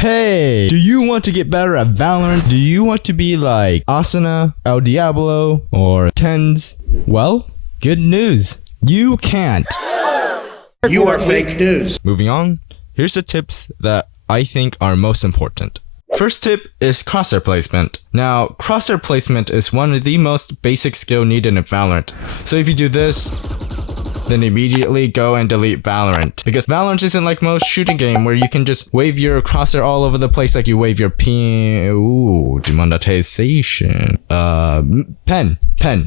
Hey, do you want to get better at Valorant? Do you want to be like Asuna, El Diablo, or Tens? Well, good news. You can't. You are fake news. Moving on, here's the tips that I think are most important. First tip is crosshair placement. Now, crosshair placement is one of the most basic skill needed in Valorant. So if you do this, then immediately go and delete Valorant. Because Valorant isn't like most shooting game where you can just wave your crosshair all over the place like you wave your demonetization. Pen.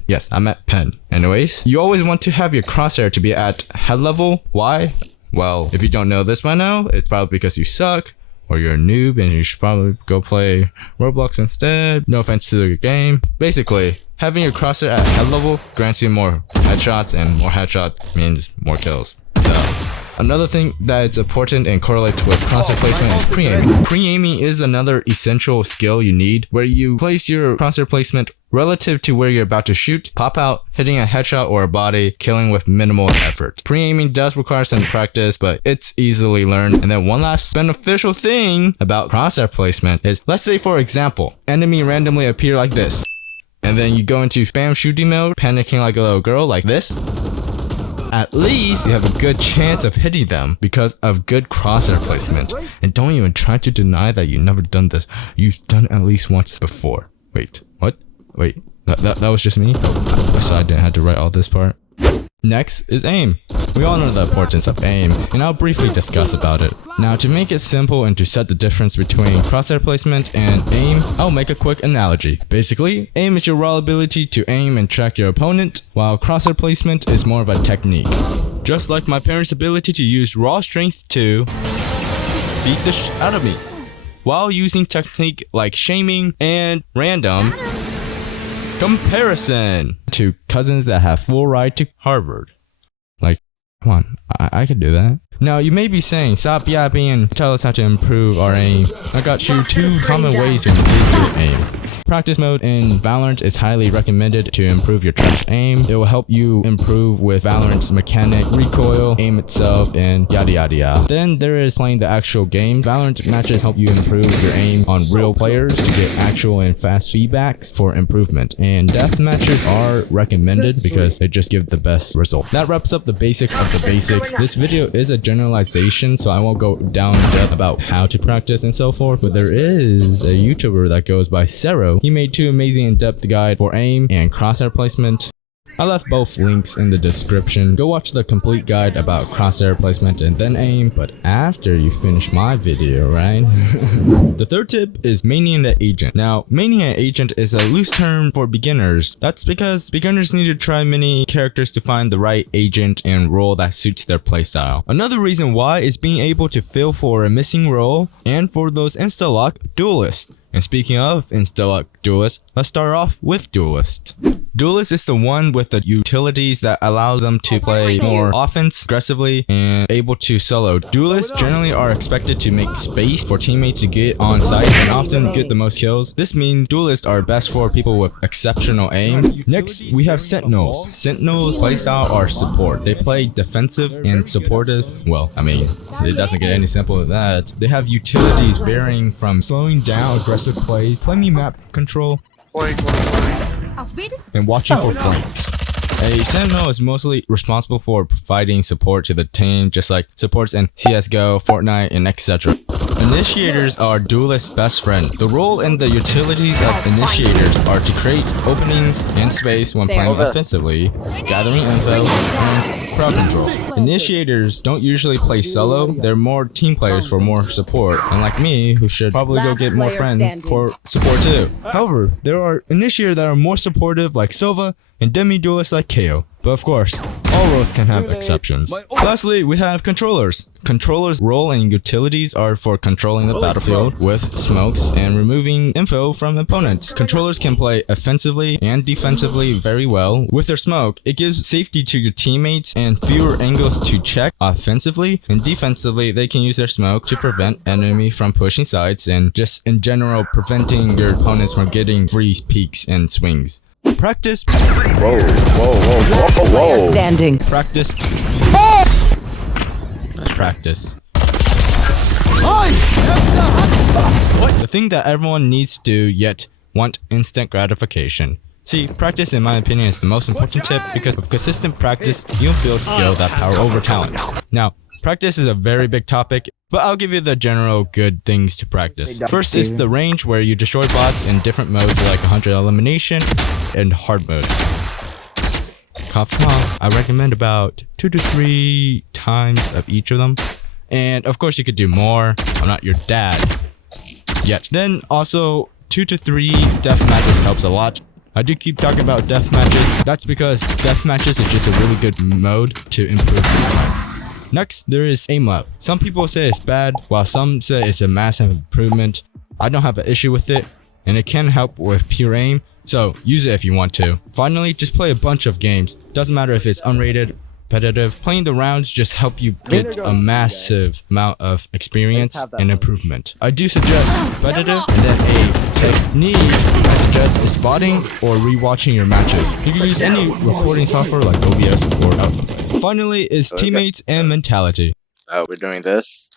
Yes, I meant pen. Anyways, you always want to have your crosshair to be at head level. Why? Well, if you don't know this by now, it's probably because you suck or you're a noob and you should probably go play Roblox instead. No offense to the game. Basically, having your crosshair at head level grants you more headshots, and more headshots means more kills. Another thing that is important and correlates with crosshair placement is pre-aiming. Pre-aiming is another essential skill you need, where you place your crosshair placement relative to where you're about to shoot, pop out, hitting a headshot or a body, killing with minimal effort. Pre-aiming does require some practice, but it's easily learned. And then one last beneficial thing about crosshair placement is, let's say for example, enemy randomly appear like this, and then you go into spam shooting mode, panicking like a little girl like this. At least you have a good chance of hitting them because of good crosshair placement. And don't even try to deny that you've never done this. You've done it at least once before. Wait, what? Wait, that was just me? Oh, so I didn't have to write all this part. Next is aim. We all know the importance of aim, and I'll briefly discuss about it. Now, to make it simple and to set the difference between crosshair placement and aim, I'll make a quick analogy. Basically, aim is your raw ability to aim and track your opponent, while crosshair placement is more of a technique. Just like my parents' ability to use raw strength to beat the out of me, while using technique like shaming and random comparison to cousins that have full ride to Harvard. Like, come on, I could do that. Now, you may be saying, stop yapping and tell us how to improve our aim. I got you 2 common ways to improve your aim. Practice mode in Valorant is highly recommended to improve your trash aim. It will help you improve with Valorant's mechanic, recoil, aim itself, and yada yada yada. Then there is playing the actual game. Valorant matches help you improve your aim on real players to get actual and fast feedbacks for improvement. And death matches are recommended because they just give the best result. That wraps up the basics of the basics. This video is a generalization, so I won't go down in depth about how to practice and so forth, but there is a YouTuber that goes by Sero. He made 2 amazing in-depth guides for aim and crosshair placement. I left both links in the description. Go watch the complete guide about crosshair placement and then aim, but after you finish my video, right? The third tip is maining an agent. Now, maining an agent is a loose term for beginners. That's because beginners need to try many characters to find the right agent and role that suits their playstyle. Another reason why is being able to feel for a missing role and for those insta-lock duelists. And speaking of insta-lock duelists, let's start off with duelist. Duelist is the one with the utilities that allow them to play more offense aggressively and able to solo. Duelists generally are expected to make space for teammates to get on site and often get the most kills. This means duelists are best for people with exceptional aim. Next, we have sentinels. Sentinels playstyle are support. They play defensive and supportive. Well, I mean, it doesn't get any simpler than that. They have utilities varying from slowing down aggressive plays, playing map control, and watching for flanks. A sentinel is mostly responsible for providing support to the team, just like supports in CSGO, Fortnite, and etc. Initiators are duelist's best friend. The role and the utilities of initiators are to create openings and space when playing offensively, gathering info, and crowd control. Initiators don't usually play solo, they're more team players for more support, and like me, who should probably go get more friends for support too. However, there are initiators that are more supportive like Sova, and demi-duelists like KO. But of course, all roles can have exceptions. Lastly, we have controllers. Controllers' role and utilities are for controlling the battlefield with smokes and removing info from opponents. Controllers can play offensively and defensively very well. With their smoke, it gives safety to your teammates and fewer angles to check. Offensively and defensively, they can use their smoke to prevent enemy from pushing sides and just in general preventing your opponents from getting free peeks and swings. Practice. Whoa. Standing. Practice. Practice. The thing that everyone needs to do yet want instant gratification. See, practice in my opinion is the most important tip because with consistent practice, you'll build skill that power over talent. Now, practice is a very big topic, but I'll give you the general good things to practice. First is the range where you destroy bots in different modes like 100 elimination and hard mode. Cough, cough. I recommend about 2 to 3 times of each of them. And of course you could do more. I'm not your dad yet. Then also 2 to 3 death matches helps a lot. I do keep talking about death matches. That's because death matches is just a really good mode to improve. Next, there is aim up. Some people say it's bad, while some say it's a massive improvement. I don't have an issue with it, and it can help with pure aim, so use it if you want to. Finally, just play a bunch of games. Doesn't matter if it's unrated, competitive. Playing the rounds just help you get a massive amount of experience and improvement. I do suggest competitive, and then a technique I suggest is spotting or rewatching your matches. You can use any recording software like OBS or Outlook. Finally is teammates and mentality. Oh, we're doing this?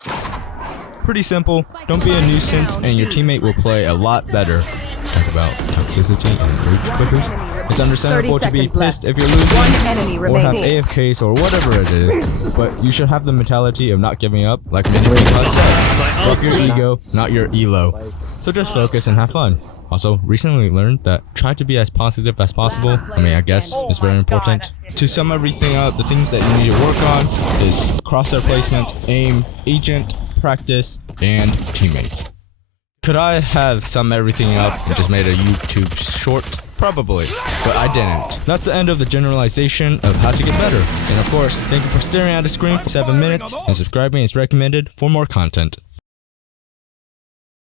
Pretty simple. Don't be a nuisance and your teammate will play a lot better. Talk about toxicity and rage quitters. It's understandable to be pissed if you're losing or have AFKs or whatever it is, but you should have the mentality of not giving up like many people have said. Drop your ego, not your elo. So just focus and have fun. Also, recently learned that try to be as positive as possible. I guess it's very important. To sum everything up, the things that you need to work on is crosshair placement, aim, agent, practice, and teammate. Could I have summed everything up and just made a YouTube short? Probably, but I didn't. That's the end of the generalization of how to get better. And of course, thank you for staring at the screen for 7 minutes, and subscribing is recommended for more content.